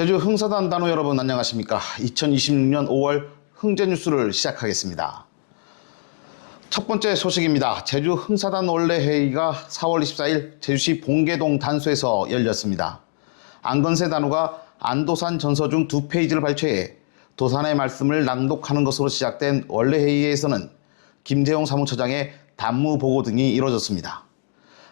제주 흥사단 단원 여러분 안녕하십니까. 2026년 5월 흥제 뉴스를 시작하겠습니다. 첫 번째 소식입니다. 제주 흥사단 원래회의가 4월 24일 제주시 봉계동 단소에서 열렸습니다. 안건세 단우가 안도산 전서 중 2페이지를 발췌해 도산의 말씀을 낭독하는 것으로 시작된 원래회의에서는 김재용 사무처장의 단무보고 등이 이뤄졌습니다.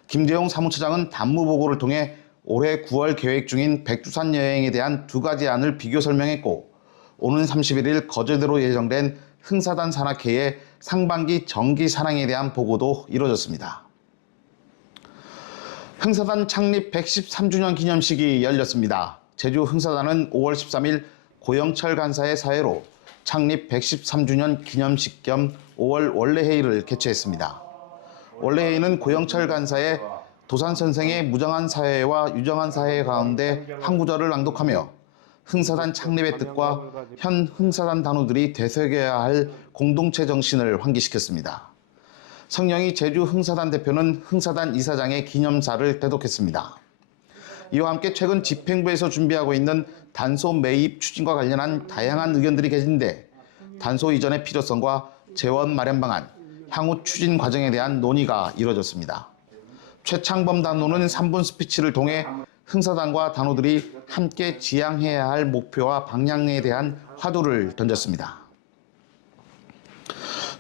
김재용 사무처장은 단무보고를 통해 올해 9월 계획 중인 백두산 여행에 대한 2가지 안을 비교 설명했고, 오는 31일 거제도로 예정된 흥사단 산악회의 상반기 정기 산행에 대한 보고도 이뤄졌습니다. 흥사단 창립 113주년 기념식이 열렸습니다. 제주 흥사단은 5월 13일 고영철 간사의 사회로 창립 113주년 기념식 겸 5월 원래회의를 개최했습니다. 원래회의는 고영철 간사의 도산 선생의 무정한 사회와 유정한 사회 가운데 한 구절을 낭독하며 흥사단 창립의 뜻과 현 흥사단 단우들이 되새겨야 할 공동체 정신을 환기시켰습니다. 성령이 제주 흥사단 대표는 흥사단 이사장의 기념사를 대독했습니다. 이와 함께 최근 집행부에서 준비하고 있는 단소 매입 추진과 관련한 다양한 의견들이 계신데, 단소 이전의 필요성과 재원 마련 방안, 향후 추진 과정에 대한 논의가 이뤄졌습니다. 최창범 단우는 3분 스피치를 통해 흥사단과 단우들이 함께 지향해야 할 목표와 방향에 대한 화두를 던졌습니다.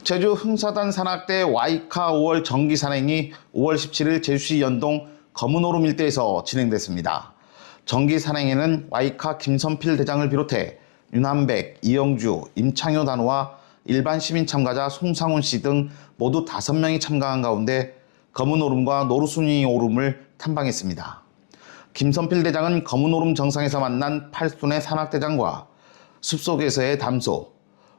제주 흥사단 산악대 와이카 5월 정기 산행이 5월 17일 제주시 연동 검은오름 일대에서 진행됐습니다. 정기 산행에는 와이카 김선필 대장을 비롯해 윤한백, 이영주, 임창효 단우와 일반 시민 참가자 송상훈 씨 등 모두 5명이 참가한 가운데 검은오름과 노루순이 오름을 탐방했습니다. 김선필 대장은 검은오름 정상에서 만난 팔순의 산악대장과 숲속에서의 담소,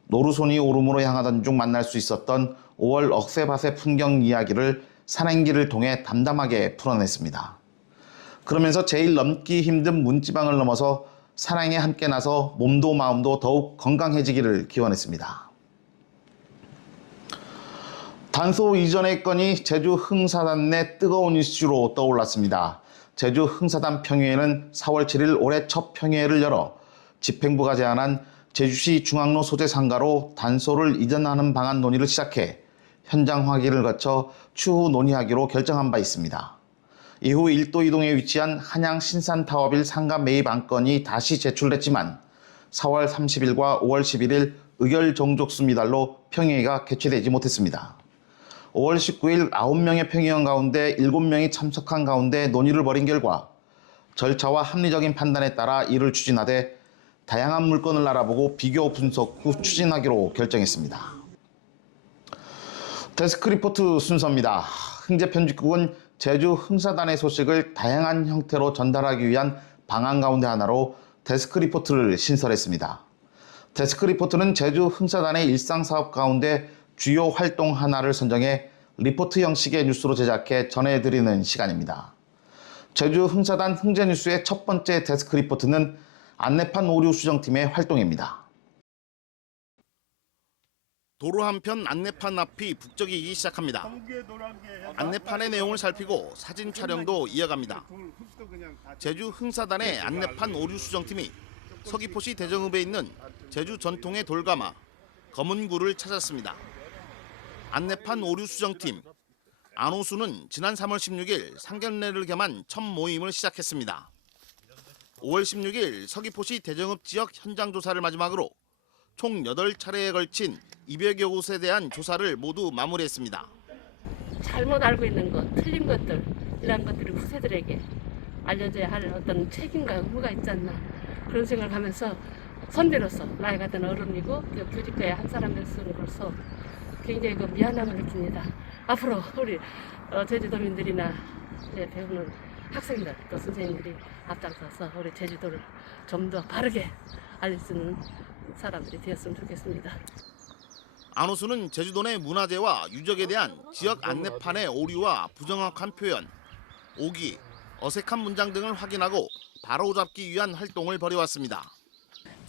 노루순이 오름으로 향하던 중 만날 수 있었던 5월 억새밭의 풍경 이야기를 산행기를 통해 담담하게 풀어냈습니다. 그러면서 제일 넘기 힘든 문지방을 넘어서 산행에 함께 나서 몸도 마음도 더욱 건강해지기를 기원했습니다. 단소 이전의 건이 제주 흥사단 내 뜨거운 이슈로 떠올랐습니다. 제주 흥사단 평의회는 4월 7일 올해 첫 평의회를 열어 집행부가 제안한 제주시 중앙로 소재 상가로 단소를 이전하는 방안 논의를 시작해 현장 확인을 거쳐 추후 논의하기로 결정한 바 있습니다. 이후 1도 이동에 위치한 한양 신산타워빌 상가 매입 안건이 다시 제출됐지만 4월 30일과 5월 11일 의결 종족수 미달로 평의회가 개최되지 못했습니다. 5월 19일 9명의 평의원 가운데 7명이 참석한 가운데 논의를 벌인 결과 절차와 합리적인 판단에 따라 이를 추진하되 다양한 물건을 알아보고 비교 분석 후 추진하기로 결정했습니다. 데스크 리포트 순서입니다. 흥재 편집국은 제주 흥사단의 소식을 다양한 형태로 전달하기 위한 방안 가운데 하나로 데스크 리포트를 신설했습니다. 데스크 리포트는 제주 흥사단의 일상사업 가운데 주요 활동 하나를 선정해 리포트 형식의 뉴스로 제작해 전해드리는 시간입니다. 제주 흥사단 흥제뉴스의 첫 번째 데스크 리포트는 안내판 오류 수정팀의 활동입니다. 도로 한편 안내판 앞이 북적이기 시작합니다. 안내판의 내용을 살피고 사진 촬영도 이어갑니다. 제주 흥사단의 안내판 오류 수정팀이 서귀포시 대정읍에 있는 제주 전통의 돌가마 검은구를 찾았습니다. 안내판 오류 수정팀 안호수는 지난 3월 16일 상견례를 겸한 첫 모임을 시작했습니다. 5월 16일 서귀포시 대정읍 지역 현장 조사를 마지막으로 총 8차례에 걸친 200여 곳에 대한 조사를 모두 마무리했습니다. 잘못 알고 있는 것, 틀린 것들, 이런 것들이 후세들에게 알려져야 할 어떤 책임과 의무가 있지 않나, 그런 생각을 하면서 선배로서 나이가 든 어른이고 교직자의 한 사람으로서 굉장히 미안함을 느낍니다. 앞으로 우리 제주도민들이나 배우는 학생들 또 선생님들이 앞장서서 우리 제주도를 좀 더 바르게 알릴 수 있는 사람들이 되었으면 좋겠습니다. 안호수는 제주도 내 문화재와 유적에 대한 지역 안내판의 오류와 부정확한 표현, 오기, 어색한 문장 등을 확인하고 바로잡기 위한 활동을 벌여왔습니다.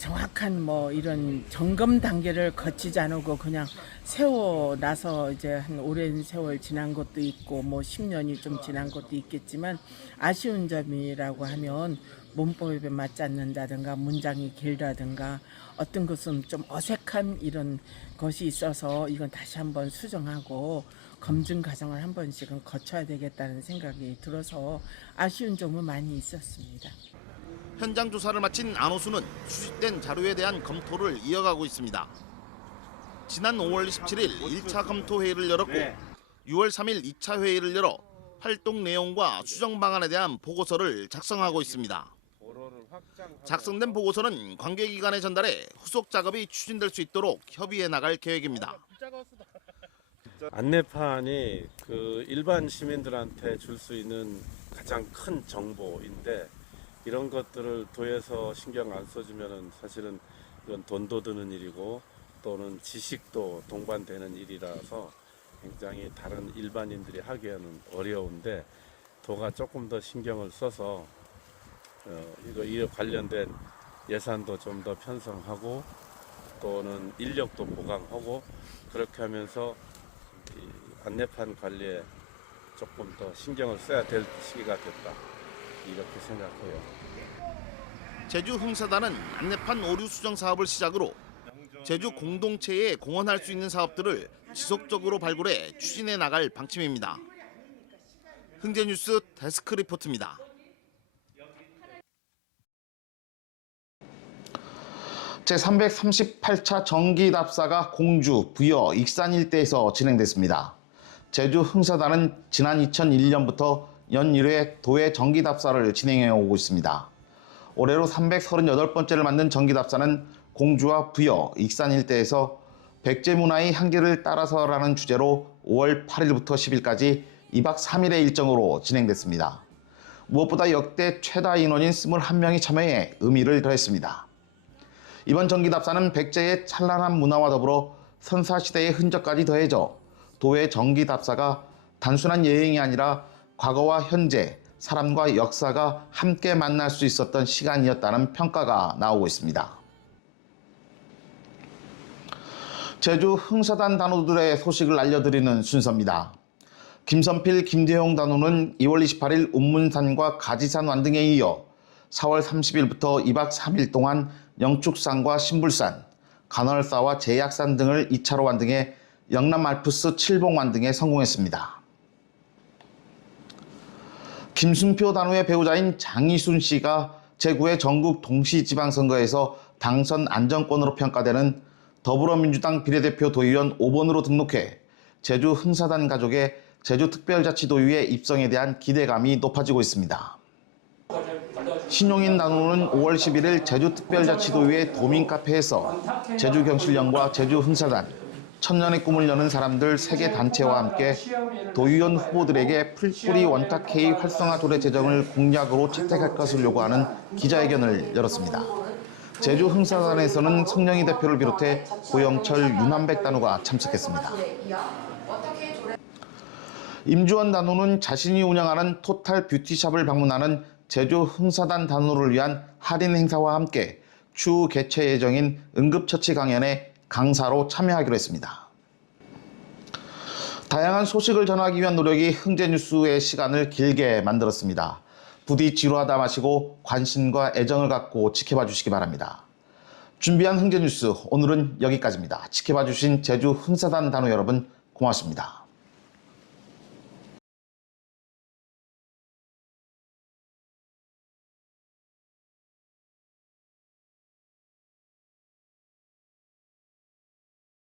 정확한 이런 점검 단계를 거치지 않고 그냥 세워 나서 이제 한 오랜 세월 지난 것도 있고 10년이 좀 지난 것도 있겠지만, 아쉬운 점이라고 하면 문법에 맞지 않는다든가 문장이 길다든가 어떤 것은 좀 어색한 이런 것이 있어서 이건 다시 한번 수정하고 검증 과정을 한 번씩은 거쳐야 되겠다는 생각이 들어서 아쉬운 점은 많이 있었습니다. 현장 조사를 마친 안호수는 수집된 자료에 대한 검토를 이어가고 있습니다. 지난 5월 27일 1차 검토 회의를 열었고 6월 3일 2차 회의를 열어 활동 내용과 수정 방안에 대한 보고서를 작성하고 있습니다. 작성된 보고서는 관계기관에 전달해 후속 작업이 추진될 수 있도록 협의해 나갈 계획입니다. 안내판이 그 일반 시민들한테 줄 수 있는 가장 큰 정보인데 이런 것들을 도에서 신경 안 써주면은 사실은 이건 돈도 드는 일이고 또는 지식도 동반되는 일이라서 굉장히 다른 일반인들이 하기에는 어려운데 도가 조금 더 신경을 써서 이거 관련된 예산도 좀 더 편성하고 또는 인력도 보강하고 그렇게 하면서 이 안내판 관리에 조금 더 신경을 써야 될 시기가 됐다 이렇게 생각해요. 제주 흥사단은 안내판 오류 수정 사업을 시작으로 제주 공동체에 공헌할 수 있는 사업들을 지속적으로 발굴해 추진해 나갈 방침입니다. 흥제뉴스 데스크 리포트입니다. 제338차 정기납사가 공주, 부여, 익산 일대에서 진행됐습니다. 제주 흥사단은 지난 2001년부터 연 1회 도의 정기납사를 진행해 오고 있습니다. 올해로 338번째를 맞는 정기납사는 공주와 부여, 익산 일대에서 백제문화의 향기를 따라서라는 주제로 5월 8일부터 10일까지 2박 3일의 일정으로 진행됐습니다. 무엇보다 역대 최다 인원인 21명이 참여해 의미를 더했습니다. 이번 정기납사는 백제의 찬란한 문화와 더불어 선사시대의 흔적까지 더해져 도의 정기납사가 단순한 여행이 아니라 과거와 현재, 사람과 역사가 함께 만날 수 있었던 시간이었다는 평가가 나오고 있습니다. 제주 흥사단 단원들의 소식을 알려드리는 순서입니다. 김선필, 김대용 단원은 2월 28일 운문산과 가지산 완등에 이어 4월 30일부터 2박 3일 동안 영축산과 신불산, 간월사와 제약산 등을 2차로 완등해 영남 알프스 칠봉 완등에 성공했습니다. 김순표 단우의 배우자인 장희순 씨가 제9회 전국 동시지방선거에서 당선 안정권으로 평가되는 더불어민주당 비례대표 도의원 5번으로 등록해 제주 흥사단 가족의 제주특별자치도의회 입성에 대한 기대감이 높아지고 있습니다. 신용인 단우는 5월 11일 제주특별자치도의회 도민카페에서 제주경실련과 제주흥사단, 천년의 꿈을 여는 사람들 3개 단체와 함께 도의원 후보들에게 풀뿌리 원탁회의 활성화 조례 제정을 공약으로 채택할 것을 요구하는 기자회견을 열었습니다. 제주 흥사단에서는 성령이 대표를 비롯해 고영철, 윤한백 단우가 참석했습니다. 임주원 단우는 자신이 운영하는 토탈 뷰티샵을 방문하는 제주 흥사단 단우를 위한 할인 행사와 함께 추후 개최 예정인 응급처치 강연에 강사로 참여하기로 했습니다. 다양한 소식을 전하기 위한 노력이 흥제뉴스의 시간을 길게 만들었습니다. 부디 지루하다 마시고 관심과 애정을 갖고 지켜봐 주시기 바랍니다. 준비한 흥제뉴스 오늘은 여기까지입니다. 지켜봐 주신 제주 흥사단 단우 여러분 고맙습니다.